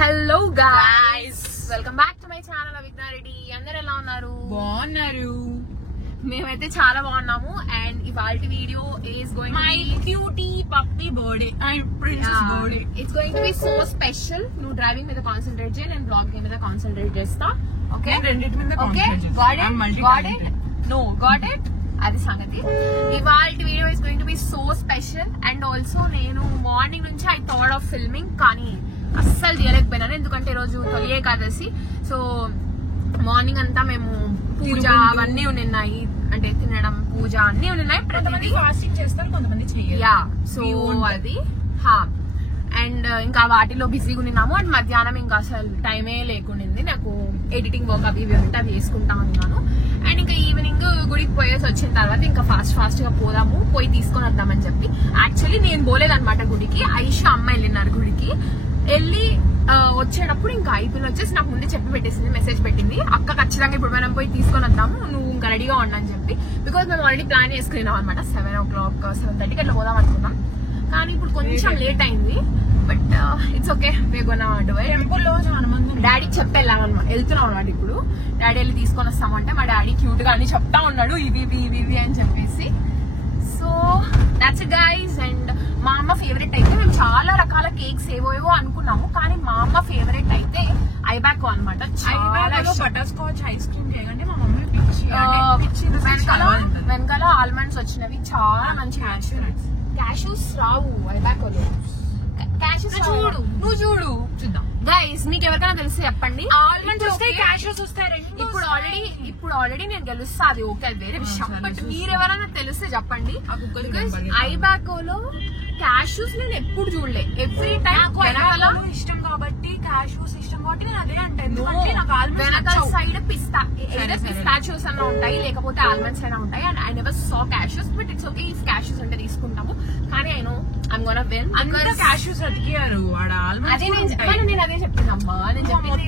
Hello guys, welcome back to my channel Avigna Reddy. అందరు ఎలా ఉన్నారు? బాగున్నారు. మేమైతే చాలా బాగున్నాము. అండ్ ఇవాల్టి video is going my cutie puppy birthday and princess birthday. It's going to be so special. నువ్వు డ్రైవింగ్ మీద కాన్సన్ట్రేట్ చేయి, నేను బ్లాగింగ్ మీద కాన్సన్ట్రేట్ చేస్తా. ఓకే, రెండింటి మీద ఓకే, గాట్ ఇట్. అది సంగతి. ఇవాళ video is going to be so special. And also నేను మార్నింగ్ నుంచి ఐ థాట్ ఆఫ్ ఫిల్మింగ్, కానీ అస్సలు తీయలేకపోయినాను. ఎందుకంటే ఈరోజు తొలి ఏకాదశి. సో మార్నింగ్ అంతా మేము పూజ అవన్నీ ఉన్నాయి, అంటే తినడం పూజ అన్ని ఉన్నాయి. ప్రతిదీ ఫాస్టింగ్ చేస్తారు, కొంతమంది చెయ్యరు. యా, సో అది అండ్ ఇంకా వాటిలో బిజీగా ఉన్నాము. అండ్ మధ్యాహ్నం ఇంకా అసలు టైమే లేకుండింది నాకు. ఎడిటింగ్ వర్క్ అవి ఉంటే అవి వేసుకుంటా ఉన్నాను. అండ్ ఇంకా ఈవినింగ్ గుడికి పోయేసి వచ్చిన తర్వాత ఇంకా ఫాస్ట్ గా పోదాము, పోయి తీసుకొని వద్దామని చెప్పి. యాక్చువల్లీ నేను పోలేదన్నమాట గుడికి, ఐషా అమ్మ వెళ్ళినారు గుడికి. వెళ్ళి వచ్చేటప్పుడు ఇంకా ఐపీఎల్ వచ్చేసి నాకు ముందే చెప్పి పెట్టేసింది, మెసేజ్ పెట్టింది, అక్క ఖచ్చితంగా ఇప్పుడు మనం పోయి తీసుకొని వద్దాము, నువ్వు ఇంకా రెడీగా ఉండని చెప్పి. బికాజ్ మేము ఆల్రెడీ ప్లాన్ చేసుకున్నాం అనమాట. 7 o'clock 7:30 అట్లా పోదాం అనుకున్నాం. కానీ ఇప్పుడు కొంచెం లేట్ అయింది. బట్ ఇట్స్ ఓకే, టెంపుల్ లో చాలా మంది. డాడీ చెప్పి వెళ్తున్నాం అన్నమాట. ఇప్పుడు డాడీ వెళ్ళి తీసుకొని వస్తామంటే మా డాడీ క్యూట్ గా అని చెప్తా ఉన్నాడు, ఇవి అని చెప్పేసి. So that's it guys. And మా అమ్మ ఫేవరెట్ అయితే, మేము చాలా రకాల కేక్స్ ఏవో అనుకున్నాము, కానీ మా అమ్మ ఫేవరెట్ అయితే ఐబాకో అనమాట. బటర్ స్కాచ్ ఐస్ క్రీమ్ చేయగానే మా మమ్మీ పిచ్చి వెనకాల ఆల్మండ్స్ వచ్చినవి, చాలా మంచి క్యాషూస్ రావు ఐబాకోలో. నువ్వు చూడు చూద్దాం గైస్. మీకు ఎవరికైనా తెలిసి చెప్పండి. ఆల్మండ్స్ వస్తాయి, క్యాషూస్ వస్తాయి. ఇప్పుడు ఆల్రెడీ నేను గెలుస్తా, అది ఓకే, అది వేరే విషయం. బట్ మీరు ఎవరైనా తెలిస్తే చెప్పండి. ఐబాకోలో క్యాషూస్ నేను ఎప్పుడు చూడలే. ఎవ్రీ టైం ఇష్టం కాబట్టి, క్యాషూస్ ఇష్టం కాబట్టి నేను అదే అంటాను. వెనకాల సైడ్ పిస్తాచియోస్ అన్న ఉంటాయి, లేకపోతే ఆల్మండ్స్ అయినా ఉంటాయి. And I never saw cashews, but it's okay if cashews అంటే తీసుకుంటాము. కానీ I know I'm gonna win. Cashews అడిగారు, నేను అదే చెప్పిందమ్మా. నేను చెప్పింది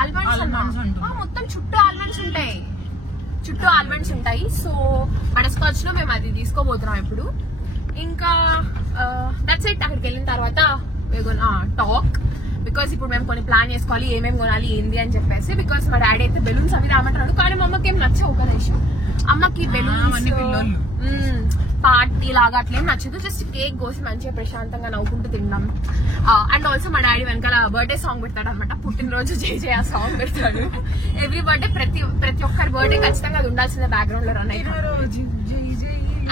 ఆల్మండ్స్ మొత్తం చుట్టూ ఆల్మండ్స్ ఉంటాయి. సో బటర్ స్కాచ్ లో మేము అది తీసుకోబోతున్నాం ఇప్పుడు. ఇంకా దట్స్ ఇట్. అక్కడికి వెళ్ళిన తర్వాత టాక్, బికాస్ ఇప్పుడు మేము కొన్ని ప్లాన్ చేసుకోవాలి, ఏమేమి కొనాలి ఏంది అని చెప్పేసి. బికాస్ మా డాడీ అయితే బెలూన్స్ అవి రామంటున్నాడు, కానీ మా అమ్మకి ఏం నచ్చవు. ఒక నిమిషం, అమ్మకి బెలూన్స్ పార్టీ లాగా అట్లేం నచ్చదు. జస్ట్ కేక్ కోసి మంచిగా ప్రశాంతంగా నవ్వుకుంటూ తిందాం. అండ్ ఆల్సో మా డాడీ వెనకాల బర్త్డే సాంగ్ పెడతాడు అనమాట. పుట్టినరోజు జై ఆ సాంగ్ పెడతాడు. ఎవ్రీ బర్త్డే, ప్రతి ఒక్కరి బర్త్డే ఖచ్చితంగా అది ఉండాల్సిందే బ్యాక్గ్రౌండ్ లో రన్ అయితే.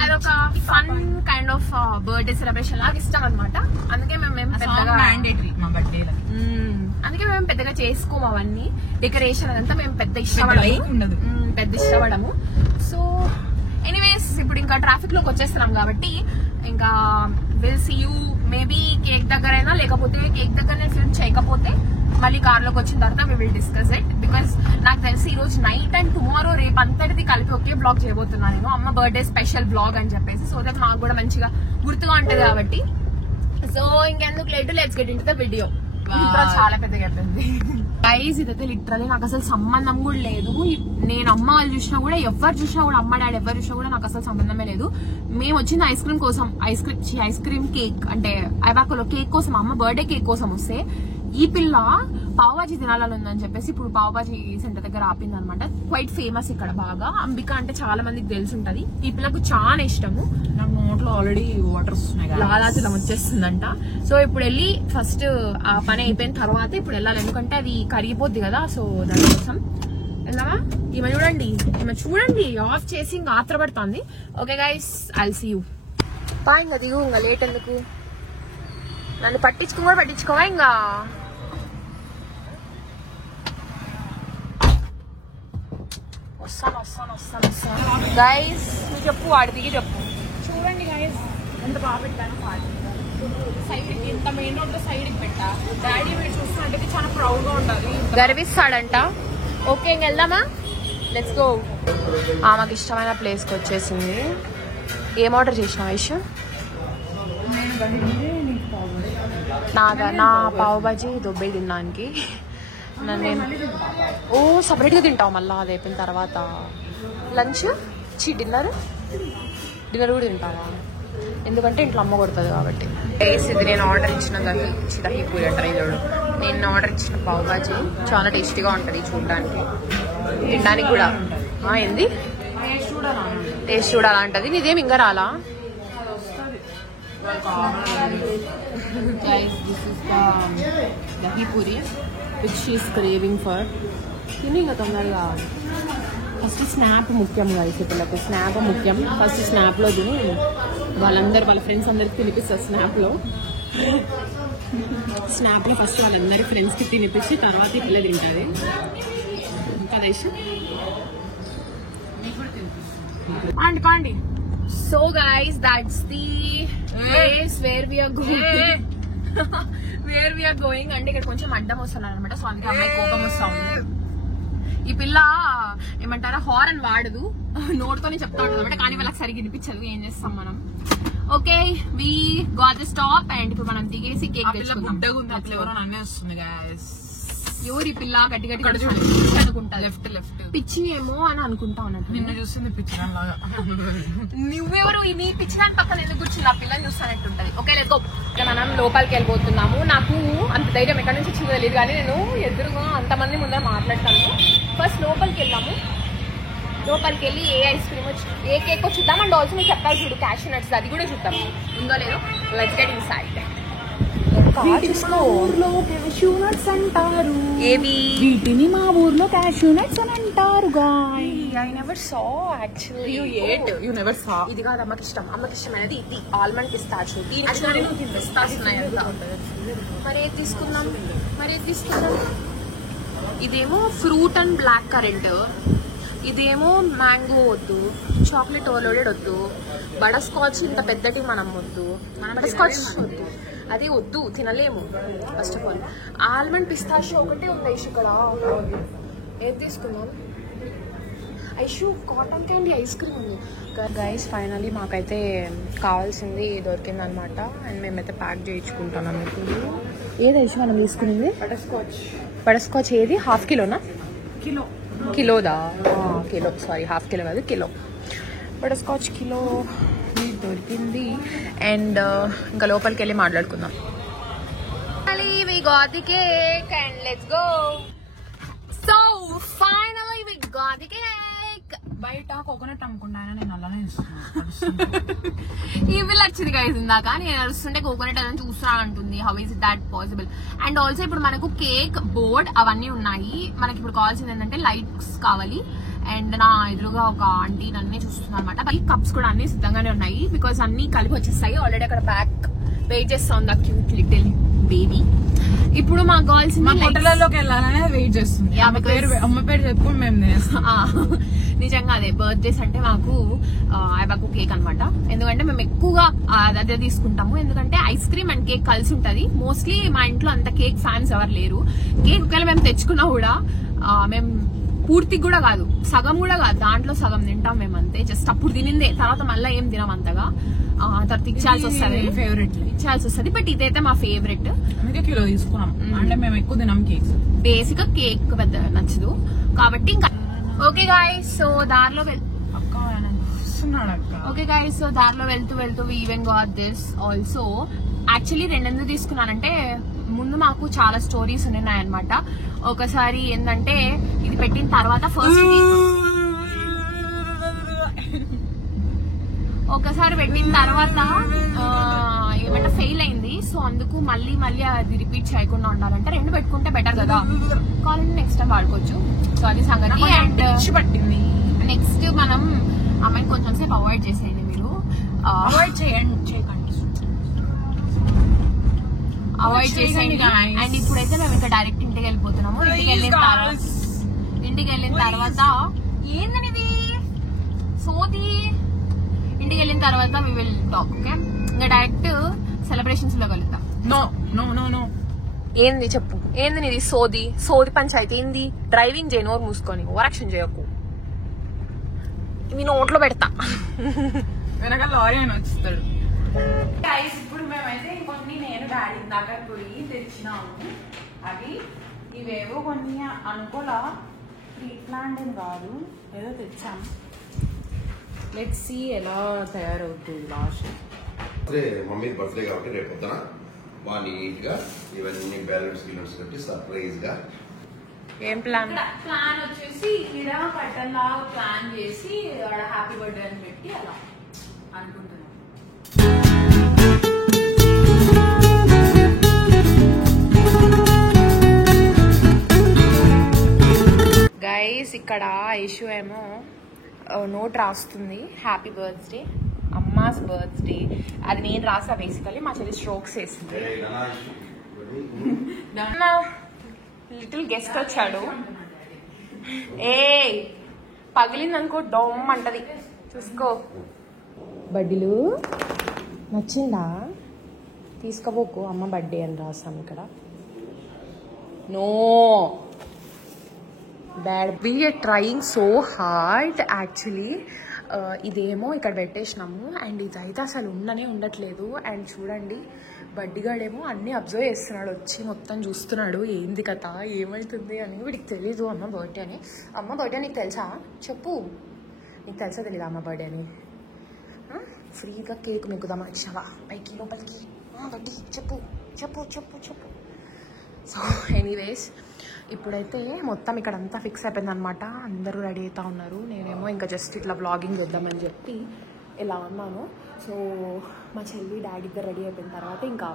అదొక fun kind of birthday celebration లాగా ఇష్టం అనమాట. అందుకే మేము పెద్దగా చేసుకోము అవన్నీ. డెకరేషన్ అదంతా మేము పెద్ద ఇష్టపడము. సో ఎనీవేస్, ఇప్పుడు ఇంకా ట్రాఫిక్ లోకి వచ్చేస్తున్నాం కాబట్టి ఇంకా will see you maybe cake దగ్గరైనా, లేకపోతే కేక్ దగ్గర నేను ఫిల్మ్ చేయకపోతే మళ్ళీ కార్ లోకి వచ్చిన తర్వాత we will discuss it. Because నాకు తెలిసి ఈ రోజు నైట్ అండ్ టుమారో రేపు అంతటిది కలిపి ఒకే బ్లాగ్ చేయబోతున్నాను నేను, అమ్మ బర్త్డే స్పెషల్ బ్లాగ్ అని చెప్పేసి. సో దట్ మాకు కూడా మంచిగా గుర్తుగా ఉంటది కాబట్టి. సో ఇంకెందుకు late, let's get into the video. చాలా పెద్దగా అయిపోయింది గైస్. ఇదైతే లిటరలీ నాకు అసలు సంబంధం కూడా లేదు. నేను అమ్మ వాళ్ళు చూసినా కూడా, ఎవరు చూసినా కూడా, అమ్మ డాడీ ఎవరు చూసినా కూడా నాకు అసలు సంబంధమే లేదు. మేము వచ్చింది ఐస్ క్రీమ్ కోసం, ఐస్ క్రీమ్ కేక్ అంటే ఐబాకోలో కేక్ కోసం, అమ్మ బర్త్డే కేక్ కోసం వస్తే ఈ పిల్ల పావుబాజీ తినాలని ఉందని చెప్పేసి ఇప్పుడు పావుబాజీ సెంటర్ దగ్గర ఆపింది అనమాట. క్వైట్ ఫేమస్ ఇక్కడ బాగా. అంబిక అంటే చాలా మందికి తెలిసి ఉంటది. ఈ పిల్లకు చాలా ఇష్టము. నాకు నోట్లో ఆల్రెడీ వాటర్ వస్తున్నాయి, లాలాజలం వచ్చేస్తుందంట. సో ఇప్పుడు వెళ్ళి ఫస్ట్ ఆ పని అయిపోయిన తర్వాత ఇప్పుడు వెళ్ళాలి, ఎందుకంటే అది కరిగిపోద్ది కదా. సో దానికోసం వెళ్దామా. ఈమె చూడండి ఆఫ్ చేసి ఇంకా ఆత్రపడుతుంది. Okay guys, I'll see you. ఇంకా దిగు, ఇంకా లేట్ ఎందుకు, నన్ను పట్టించుకోవా ఇంకా. వస్తాను గైస్. నువ్వు చెప్పు, వాడి దిగి చెప్పు. చూడండి గైస్ ఎంత బాగా పెట్టాను. సైడ్ ఇంత మెయిన్ రోడ్ సైడ్ కి పెట్టా. డాడీ మీరు చూస్తున్నట్టు చాలా ప్రౌడ్ గా ఉండాలి, గర్విస్తాడంట. ఓకే ఇంక వెళ్దామా, లెట్స్ గో. ఆమెకి ఇష్టమైన ప్లేస్ కి వచ్చేసింది. ఏం ఆర్డర్ చేసినావు ఐషు? నా పావుబాజీ దొబ్బేలు తినడానికి. నేను సపరేట్గా తింటావు మళ్ళీ అది అయిపోయిన తర్వాత. లంచ్ డిన్నర్ కూడా తింటావా? ఎందుకంటే ఇంట్లో అమ్మ కొడుతుంది కాబట్టి. ఇది నేను ఆర్డర్ ఇచ్చిన దహీ పూరి అంటారు చూడు. నేను ఆర్డర్ ఇచ్చిన పావ్ బాజీ చాలా టేస్టీగా ఉంటుంది చూడడానికి, తినడానికి కూడా. ఏంది టేస్ట్ కూడా అలా ఉంటుంది. నీదేం ఇంకా రాలా? Dahi puri which she's craving for. తిని ఇంకా తొందరగా. ఫస్ట్ స్నాప్ ముఖ్యం గైస్, పిల్లలకు స్నాప్ ముఖ్యం. ఫస్ట్ స్నాప్లో తిని వాళ్ళ ఫ్రెండ్స్ అందరికి తినిపిస్తారు. స్నాప్లో ఫస్ట్ వాళ్ళందరి ఫ్రెండ్స్కి తినిపించి తర్వాత ఈ పిల్ల తింటుంది కదేష్. Candy. So guys that's the place where we're going. అంటే ఇక్కడ కొంచెం అడ్డం వస్తున్నారు అనమాట. సో అందుకే అమ్మాయి కోపం వస్తా ఉంది. ఈ పిల్ల ఏమంటారా హారన్ వాడదు, నోట్తోనే చెప్తా ఉంటుంది అనమాట. కానీ వాళ్ళకి సరిగ్గా వినిపించదు. ఏం చేస్తాం మనం. Okay we got the stop and ఇప్పుడు మనం దిగేసి కేక్ తెచ్చుకుందాం. ఎవరు ఈ పిల్ల గట్టి అనుకుంటా. లెఫ్ట్ పిచ్చి ఏమో అని అనుకుంటా ఉన్నాను. నిన్న చూస్తుంది పిచ్చి లాగా. నువ్వెవరు నీ పిచ్చి దాని పక్కన ఎందుకు కూర్చుంది? ఆ పిల్లని చూస్తానట్టుంటది. Okay let's go. మనం లోపలికి వెళ్ళిపోతున్నాము. నాకు అంత ధైర్యం ఎక్కడి నుంచి వచ్చిందో తెలియదు కానీ నేను ఎదురుగా అంతమంది ముందర మాట్లాడతాను. ఫస్ట్ లోపలికి వెళ్ళాము. లోపలికి వెళ్ళి ఏ ఐస్ క్రీమ్ ఏ కేక్ చూద్దాం. అండ్ ఆల్సో మీకు చెప్పాలి చూడు క్యాష్యూ నట్స్, అది కూడా చూద్దాం ఉందో లేదో. Let's get inside. వీటిని మా ఊర్లో క్యాష్యూ నట్స్ అని అంటారు. ఇది కాదు అమ్మకి ఇష్టం. అమ్మకి ఇష్టమైనది ఇది ఆల్మండ్ పిస్తాచు. మరి ఏది తీసుకుందాం? ఇదేమో ఫ్రూట్ అండ్ బ్లాక్ కరెంట్, ఇదేమో మ్యాంగో వద్దు, చాక్లెట్ ఓవర్లోడెడ్ వద్దు, బటర్ స్కాచ్ ఇంత పెద్దటి మనం వద్దు, బటర్ స్కాచ్ వద్దు, అది వద్దు తినలేము. First of all almond pistachio ఒకటే ఉంది ఐషు ఇక్కడ. ఏది తీసుకుందాం? Aishu cotton candy ice cream ఉంది. గైస్ ఫైనలీ మాకైతే కావాల్సింది దొరికింది అనమాట. అండ్ మేమైతే ప్యాక్ చేయించుకుంటున్నాం. ఇప్పుడు ఏది ఐషు మనం తీసుకునేది? బటర్ స్కాచ్ ఏది? హాఫ్ కిలోనా? కిలోదా? కిలో, సారీ హాఫ్ కిలో కాదు కిలో. బటర్ స్కాచ్ కిలో దొరికింది. అండ్ ఇంకా లోపలికి వెళ్ళి మాట్లాడుకుందాం. We got the cake and let's go. So finally we got the cake. బయట కోకోనట్ అమ్ముకుంటా నేను అలానే ఈ పిల్ల వచ్చింది గైస్ ఇందాక. నేను అరుస్తుంటే కోకోనట్ అని చూస్తున్నా అంటుంది. How is that possible? And also ఇప్పుడు మనకు కేక్ బోర్డ్ అవన్నీ ఉన్నాయి. మనకి ఇప్పుడు కావాల్సింది ఏంటంటే లైట్స్ కావాలి. అండ్ నా ఎదురుగా ఒక ఆంటీ నన్నే చూస్తుంది అనమాట. కప్స్ కూడా అన్ని సిద్ధంగానే ఉన్నాయి బికాస్ అన్ని కలిపి వచ్చేస్తాయి. ఆల్రెడీ అక్కడ బ్యాక్ వెయిట్ చేస్తా ఉంది క్యూట్ లిటిల్ బేబీ. ఇప్పుడు మాకు కావాల్సింది హోటల్లోకి వెళ్ళాలనే వెయిట్ చేస్తుంది. అమ్మ పేరు చెప్పు మేము నిజంగా అదే బర్త్డేస్ అంటే మాకు ఐబాకు కేక్ అనమాట. ఎందుకంటే మేము ఎక్కువగా అదే తీసుకుంటాము. ఎందుకంటే ఐస్ క్రీమ్ అండ్ కేక్ కలిసి ఉంటది. మోస్ట్లీ మా ఇంట్లో అంత కేక్ ఫ్యాన్స్ ఎవరు లేరు. కేక్ ఒకవేళ మేము తెచ్చుకున్నా కూడా మేము పూర్తిగా కూడా కాదు, సగం కూడా కాదు, దాంట్లో సగం తింటాం మేము అంతే. జస్ట్ అప్పుడు తినిందే, తర్వాత మళ్ళీ ఏం తినాం అంతగా. తర్వాత ఇచ్చాల్సి వస్తుంది. బట్ ఇదైతే మా ఫేవరెట్. కిలో తీసుకున్నాం అంటే మేము ఎక్కువ తినాం కేక్స్. బేసిక్ గా కేక్ పెద్ద నచ్చదు కాబట్టి ఇంకా. ఓకే గాయ్స్ సో దారిలో వెళ్తూ even got this also. Actually రెండెందుకు తీసుకున్నానంటే ముందు మాకు చాలా స్టోరీస్ ఉన్నాయన్నమాట. ఒకసారి ఏంటంటే ఇది పెట్టిన తర్వాత ఒకసారి పెట్టిన తర్వాత ఏమంటే ఫెయిల్ అయింది. సో అందుకు మళ్ళీ అది రిపీట్ చేయకుండా ఉండాలంటే రెండు పెట్టుకుంటే బెటర్ కదా. కావాలంటే నెక్స్ట్ టైం వాడుకోవచ్చు. సో అది సంగతి. అండ్ పట్టింది. నెక్స్ట్ మనం అమ్మాయిని కొంచెం సేపు అవాయిడ్ చేసేయండి. మీరు అవాయిడ్ చేయండి. అండ్ ఇప్పుడైతే మేము ఇంకా డైరెక్ట్ ఇంటికి వెళ్ళిపోతున్నాము. ఇంటికి వెళ్ళిన తర్వాత ఏందనేది సోది. ఇంటికి వెళ్ళిన తర్వాత వి విల్ టాక్. ఓకే ఇంకా డైరెక్ట్ సెలబ్రేషన్స్ లో కలుద్దాం. నో ఏంది చెప్పు, ఏంది నీది సోది పంచాయతీ ఏంది? డ్రైవింగ్ చేయి, నోరు మూసుకొని ఓవరాక్షన్ చేయకు. మీ నోట్లో పెడతా. వెనక లారీ అని వచ్చిస్తాడు. ఇప్పుడు మేమైతే కొన్ని నేను డాడీ దాకా పోయి తెచ్చినాము. అవి ఇవేవో కొన్ని అనుకోలా ప్లాంట్ అని కాదు, ఏదో తెచ్చాము. లెట్స్ సీ ఎలా తయారవుతుంది లాస్ట్. మమ్మీ బర్త్డే కాబట్టి రేపు పొద్దున బాగా నీట్ గా ఇవన్నీ బ్యాలెన్స్ గిలెన్స్ కట్టి సర్ప్రైజ్ గా. ఏం ప్లాన్? ప్లాన్ వచ్చేసి ఇక్కడ కట్టన్ లాగా ప్లాన్ చేసి హ్యాపీ బర్త్డే అని పెట్టి అలా అనుకుంటున్నాం. గైస్ ఇక్కడ ఇష్యూ ఏమో నోట్ రాస్తుంది, హ్యాపీ బర్త్డే అమ్మాస్ బర్త్డే. అది నేను రాసా బేసికలీ, మా చెల్లి స్ట్రోక్స్ వేసింది. లిటిల్ గెస్ట్ వచ్చాడు. ఏ పగిలిందనుకో డొమ్ అంటది, చూసుకో. బడ్డీలు నచ్చిందా? తీసుకోబోకు, అమ్మ బర్త్డే అని రాసాం ఇక్కడ. No bad, we're trying so hard actually. ఇదేమో ఇక్కడ పెట్టేసినాము అండ్ ఇదైతే అసలు ఉండట్లేదు. అండ్ చూడండి బడ్డీగాడేమో అన్నీ అబ్జర్వ్ చేస్తున్నాడు, వచ్చి మొత్తం చూస్తున్నాడు ఏంది కథ ఏమవుతుంది అని. వీడికి తెలీదు అమ్మ బర్త్డే అని. అమ్మ బర్త్డే నీకు తెలుసా? చెప్పు, నీకు తెలుసా తెలీదా అమ్మ బర్త్డే అని? ఫ్రీగా కేక్ మెక్కుదామా వచ్చావా పైకి లోపలికి? బర్త్డే చెప్పు చెప్పు చెప్పు చెప్పు. సో ఎనీవేస్ ఇప్పుడైతే మొత్తం ఇక్కడ అంతా ఫిక్స్ అయిపోయింది అనమాట. అందరూ రెడీ అవుతా ఉన్నారు. నేనేమో ఇంకా జస్ట్ ఇట్లా బ్లాగింగ్ చేద్దామని చెప్పి ఇలా ఉన్నాను. సో మా చెల్లి డాడీ ఇద్దరు రెడీ అయిపోయిన తర్వాత ఇంకా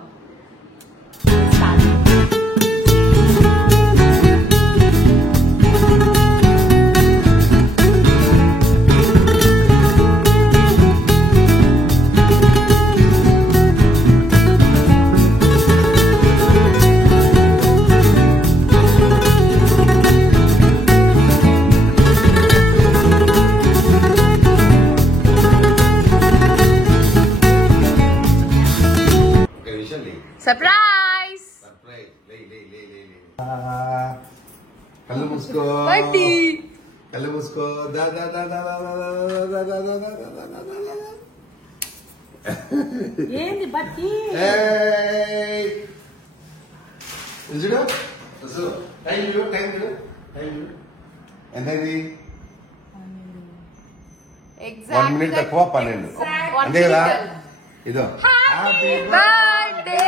సర్ప్రైజ్. కళ్ళు మూసుకో, కళ్ళు మూసుకో. ఏంది బట్టి చూడు టైం చూడు, టైం చూడు, టైం చూడు. ఎంతైంది? 1 minute తక్కువ 12 అంతే కదా. ఇదో హ్యాపీ బర్త్డే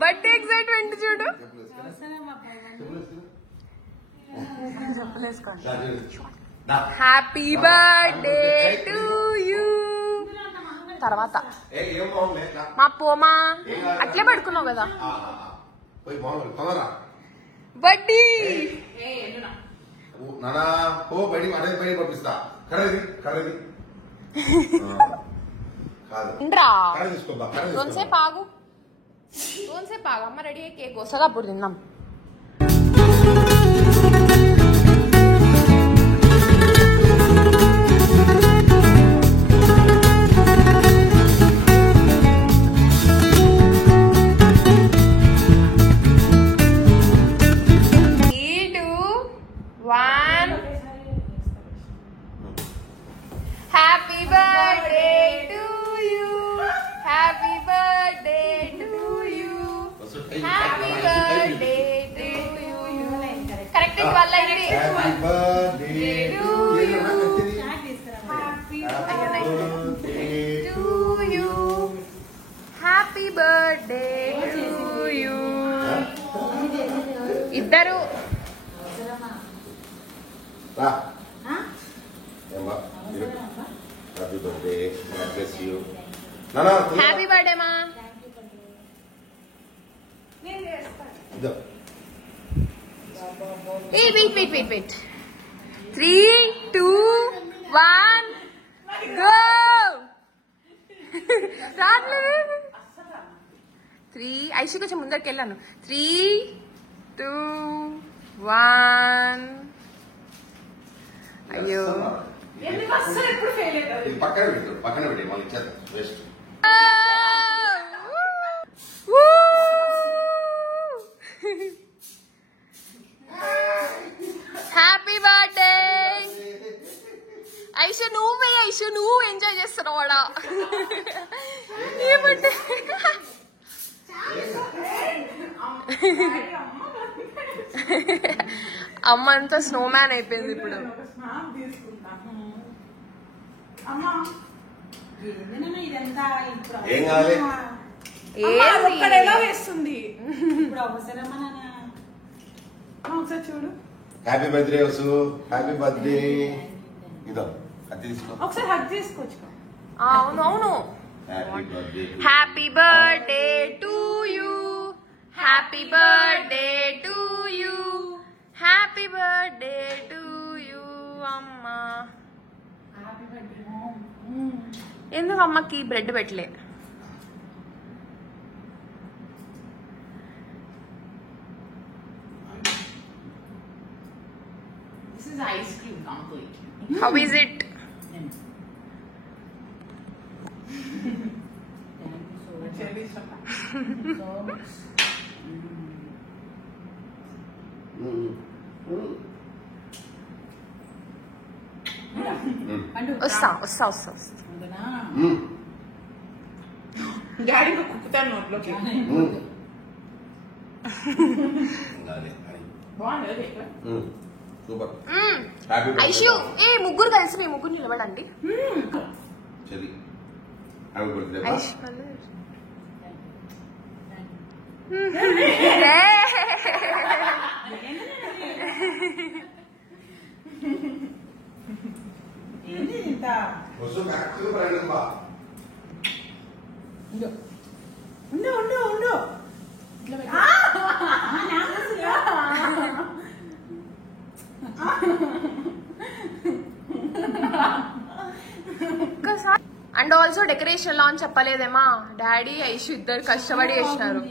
బర్త్డే ఎక్సైట్మెంట్ చూడు. Happy birthday to you. తర్వాత మా పోమా అట్లే పడుకున్నావు కదా బడ్డీ. నానా పో బయటికి, అడే బయట పంపిస్తా. కర్రది కర్రది కొంతసేపు ఆగు, కొంతసేపు ఆగు. అమ్మ రెడీ అయ్యి కేక్ వస్తుంది, అప్పుడు తిందాం. Happy birthday to you. Happy birthday to you. Happy birthday to you. Correct it walla idi. Happy birthday to you. Happy birthday to you. Happy birthday to you. ఇద్దరు రా. Happy birthday. God bless you. Nana. Happy birthday ma. Wait. 3, 2, 1, go. 3 Aishi కొంచెం ముందరికి వెళ్ళాను. 3, 2, 1. అయ్యో పక్కన పెట్టి మళ్ళీ ఇచ్చేద్దాం. వేస్ట్. Happy birthday Aishu. నువ్వు ఎంజాయ్ చేస్తున్నావు వాడా. అమ్మ అంతా స్నో మ్యాన్ అయిపోయింది ఇప్పుడు. ఒక స్నాప్ తీసుకుంటాను. అమ్మా ఇదంతా ఇప్పుడు ఏం కావాలి? ఒక్కడ ఎలా వేస్తుంది ఇప్పుడు అవసరమా ఒకసారి చూడు. Happy birthday Vasu, happy birthday. ఇదో అది తీసుకో. ఒకసారి హగ్ తీసుకోవచ్చు. అవునవును. Happy birthday to you, happy birthday to you, happy birthday to you అమ్మా. ఎందుకు అమ్మకి బ్రెడ్ పెట్టలే? This is ice cream completely. How is it? Thank you so much. So much. వస్తా వస్తా వస్తా వస్తా. డాడీ కుక్కుతాను నోట్లోకి. బాగుంది సూపర్. ఐషు ఏ ముగ్గురు కలిసి మీ ముగ్గురు నిలబడండి. చలి హ్యాపీ బర్త్డే. ఐషు ఏంటి ఇంత వసు కరెక్ట్గా ప్రయాణం బా. ఉండు ఉండు ఉండు ఉండు. అండ్ ఆల్సో డెకరేషన్ లో అని చెప్పలేదేమా, డాడీ ఐషు ఇద్దరు కష్టపడి చేసినారు.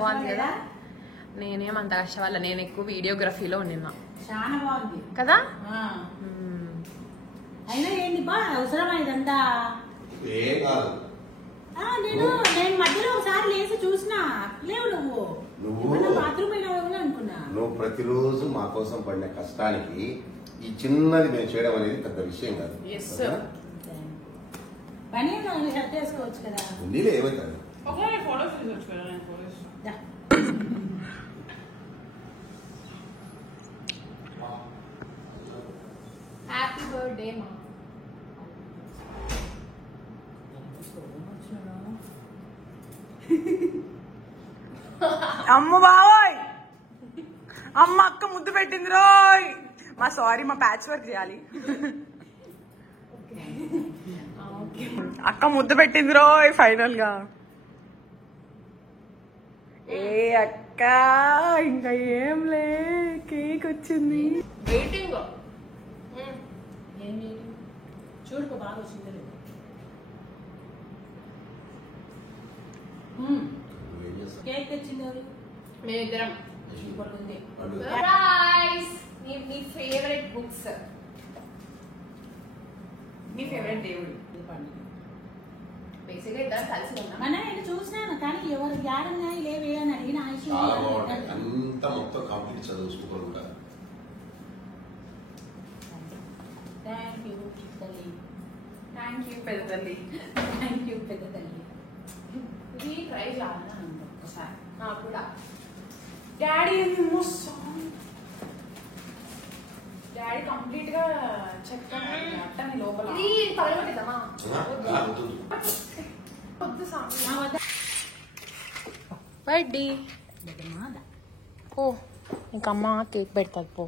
బాగుంది కదా? నేనేమంత కష్టపడాల, నేను ఎక్కువ వీడియోగ్రఫీలో నిన్నా చాలా బాగుంది కదా. అయినా ఏంటి బా అవసరమా ఇదంతా? ఏం కాదు. నేను మధ్యలో ఒకసారి లేసి చూసినా లేవు. నువ్వు బాత్రూమ్ అనుకున్నా. నువ్వు ప్రతిరోజు మా కోసం పడిన కష్టానికి ఈ చిన్నది మేము చేయడం అనేది పెద్ద విషయం కాదు. పని షర్ట్ వేసుకోవచ్చు కదా. నీళ్ళు ఏమవుతుంది? హ్యాపీ బర్త్డే మా. అమ్మ బావోయ్, అమ్మ అక్క ముద్దు పెట్టింది రోయ్. సారీ మా ప్యాచ్ వర్క్ చేయాలి. అక్క ముద్దు పెట్టింది రోయ్ ఫైనల్ గా. ఏ అక్క ఇంకా ఏం లే, కేక్ వచ్చింది. వెయిటింగ్ చూడుకో బాగా వచ్చింది. కేక్ తెచ్చింది మేమిద్దరం. సూపర్ ఉంది. నీ ఫేవరెట్ బుక్స్, నీ ఫేవరెట్ దేవుడు. బేసిక్గా ఇద్దరం కలిసి ఉన్నాం. నేను చూసినాను కానీ ఎవరు గ్యారంటీ లేవే అని అడిగిన చాలా బాగుంటాయి. అంతా మొత్తం కంప్లీట్ చదువు సూపర్ ఉంటారు. థ్యాంక్ యూ తల్లి. థ్యాంక్ యూ పెద్ద తల్లి. థ్యాంక్ యూ పెద్ద తల్లి. ఇది ట్రై చేయాలని ఒకసారి నాకు కూడా. డాడీ డాడీ కంప్లీట్ గా చెప్తాను అట్టని లోపల. ఇది పగలబెట్టిద్దామా? వద్దు సామి. బర్త్డే ఓ ఇంకమ్మ కేక్ పెడతాది పో.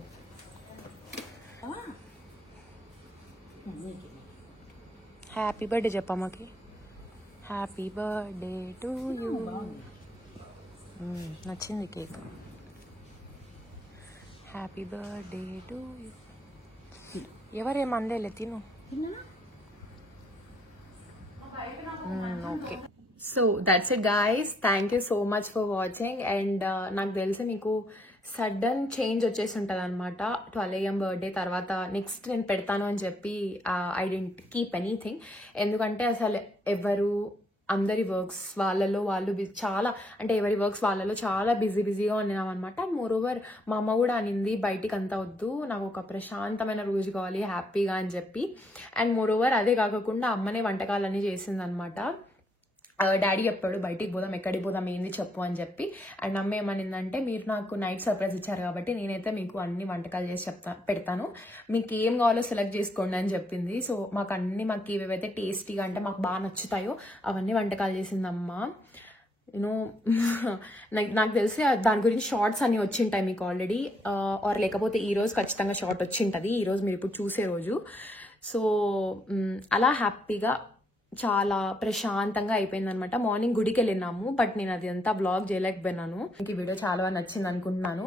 హ్యాపీ బర్త్డే చెప్పమ్మకి. Happy birthday to you. నచ్చింది cake. Happy birthday to you. ఎవరేమందేలే తిను. Okay, so that's it guys. Thank you so much for watching. And నాకు తెలిసి మీకు సడన్ చేంజ్ వచ్చేసి ఉంటుంది అనమాట. 12 AM బర్త్డే తర్వాత నెక్స్ట్ నేను పెడతాను అని చెప్పి ఐ డెంట్ కీప్ ఎనీథింగ్. ఎందుకంటే అసలు అందరి వర్క్స్ వాళ్ళలో వాళ్ళు చాలా, అంటే ఎవరి వర్క్స్ వాళ్ళలో చాలా బిజీగా ఉన్నాం అనమాట. అండ్ మోర్ ఓవర్ మా అమ్మ కూడా అనింది బయటికి అంతా వద్దు, నాకు ఒక ప్రశాంతమైన రోజు కావాలి హ్యాపీగా అని చెప్పి. అండ్ మోర్ ఓవర్ అదే కాకుండా అమ్మనే వంటకాలన్నీ చేసింది అనమాట. డాడీ చెప్పాడు బయటికి పోదాం, ఎక్కడికి పోదాం, ఏంది చెప్పు అని చెప్పి. అండ్ అమ్మ ఏమనిందంటే మీరు నాకు నైట్ సర్ప్రైజ్ ఇచ్చారు కాబట్టి నేనైతే మీకు అన్ని వంటకాలు చేసి పెడతాను, మీకు ఏం కావాలో సెలెక్ట్ చేసుకోండి అని చెప్పింది. సో మాకు ఏవైతే టేస్టీగా అంటే మాకు బాగా నచ్చుతాయో అవన్నీ వంటకాలు చేసిందమ్మ. యూనో నాకు తెలిసి దాని గురించి షార్ట్స్ అన్ని వచ్చింటాయి మీకు ఆల్రెడీ, ఆర్ లేకపోతే ఈ రోజు ఖచ్చితంగా షార్ట్ వచ్చింటది, ఈ రోజు మీరు ఇప్పుడు చూసే రోజు. సో అలా హ్యాపీగా చాలా ప్రశాంతంగా అయిపోయింది అనమాట. మార్నింగ్ గుడికి వెళ్ళినాము, బట్ నేను అది అంతా బ్లాగ్ చేయలేకపోయినాను. ఈ వీడియో చాలా నచ్చింది అనుకుంటున్నాను.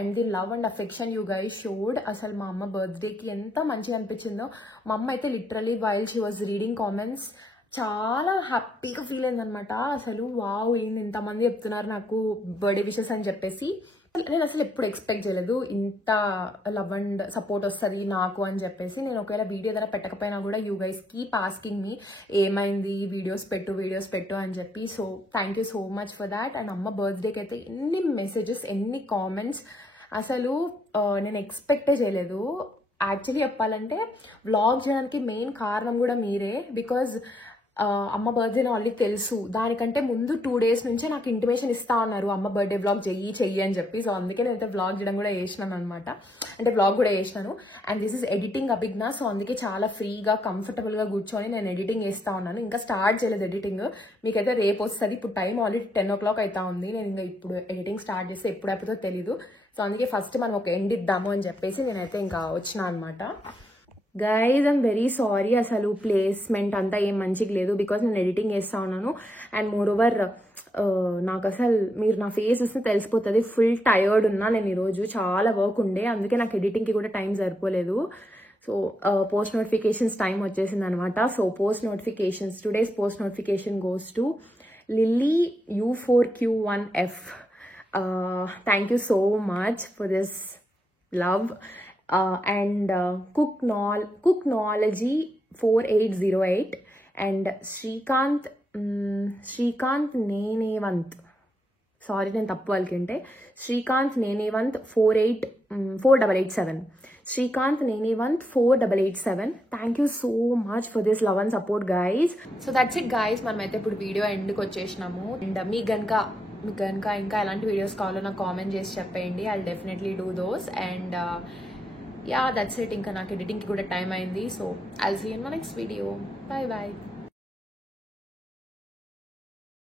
And the love and affection you guys showed. అసలు మా అమ్మ బర్త్డేకి ఎంత మంచిగా అనిపించిందో. మా అమ్మ అయితే literally while she was reading comments చాలా హ్యాపీగా ఫీల్ అయింది అనమాట. అసలు వావ్ ఏంది ఇంతమంది చెప్తున్నారు నాకు బర్త్డే విషెస్ అని చెప్పేసి. నేను అసలు ఎప్పుడు ఎక్స్పెక్ట్ చేయలేదు ఇంత లవ్ అండ్ సపోర్ట్ వస్తుంది నాకు అని చెప్పేసి. నేను ఒకవేళ వీడియో ఏదైనా పెట్టకపోయినా కూడా you guys keep asking me ఏమైంది, వీడియోస్ పెట్టు అని చెప్పి. So thank you so much for that. And అమ్మ బర్త్డేకి అయితే ఎన్ని మెసేజెస్, ఎన్ని కామెంట్స్, అసలు నేను ఎక్స్పెక్టే చేయలేదు. యాక్చువల్లీ చెప్పాలంటే వ్లాగ్ చేయడానికి మెయిన్ కారణం కూడా మీరే. బికాజ్ అమ్మ బర్త్డే ఆల్రెడీ తెలుసు, దానికంటే ముందు 2 days నుంచే నాకు ఇంటిమేషన్ ఇస్తా ఉన్నారు అమ్మ బర్త్డే వ్లాగ్ చెయ్యి అని చెప్పి. సో అందుకే నేనైతే వ్లాగ్ చేయడం కూడా చేసినాను అనమాట, అంటే వ్లాగ్ కూడా చేసినాను. And this is editing Abhigna. So అందుకే చాలా ఫ్రీగా కంఫర్టబుల్గా కూర్చొని నేను ఎడిటింగ్ చేస్తా ఉన్నాను. ఇంకా స్టార్ట్ చేయలేదు ఎడిటింగ్, మీకైతే రేపు వస్తుంది. ఇప్పుడు టైం ఆల్రెడీ 10 o'clock అవుతా ఉంది. నేను ఇంకా ఇప్పుడు ఎడిటింగ్ స్టార్ట్ చేస్తే ఎప్పుడు అయిపోతుందో తెలీదు. సో అందుకే ఫస్ట్ మనం ఒక ఎండ్ ఇద్దాము అని చెప్పేసి నేనైతే ఇంకా వచ్చినా అనమాట. గైజ్ ఐమ్ వెరీ సారీ, అసలు ప్లేస్మెంట్ అంతా ఏం మంచిగా లేదు బికాజ్ నేను ఎడిటింగ్ చేస్తా ఉన్నాను. అండ్ మోర్ ఓవర్ నాకు అసలు మీరు నా ఫేస్ వస్తే తెలిసిపోతుంది, ఫుల్ టయర్డ్ ఉన్నా నేను ఈరోజు, చాలా వర్క్ ఉండే, అందుకే నాకు ఎడిటింగ్కి కూడా టైం సరిపోలేదు. సో పోస్ట్ నోటిఫికేషన్స్ టైం వచ్చేసింది అనమాట. So post notifications, today's post notification goes to Lilly U4Q1F. Thank you so much for this love. And Cooknology 4808 and Srikanth Nenevanth. Sorry నేను తప్పు వాళ్ళకింటే శ్రీకాంత్ నేనేవంత్ 4887. శ్రీకాంత్ నేనేవంత్ 4887. Thank you so much for this love and support guys. So that's it guys, మనమైతే ఇప్పుడు video ఎండ్కి వచ్చేసినాము. And మీకు కనుక ఇంకా ఎలాంటి వీడియోస్ కావాలో నాకు కామెంట్ చేసి చెప్పేయండి, I definitely do those. And yeah that's it. ఇంకా నాకు ఎడిటింగ్కి కూడా టైం అయింది. So I'll see you in my next video. Bye bye.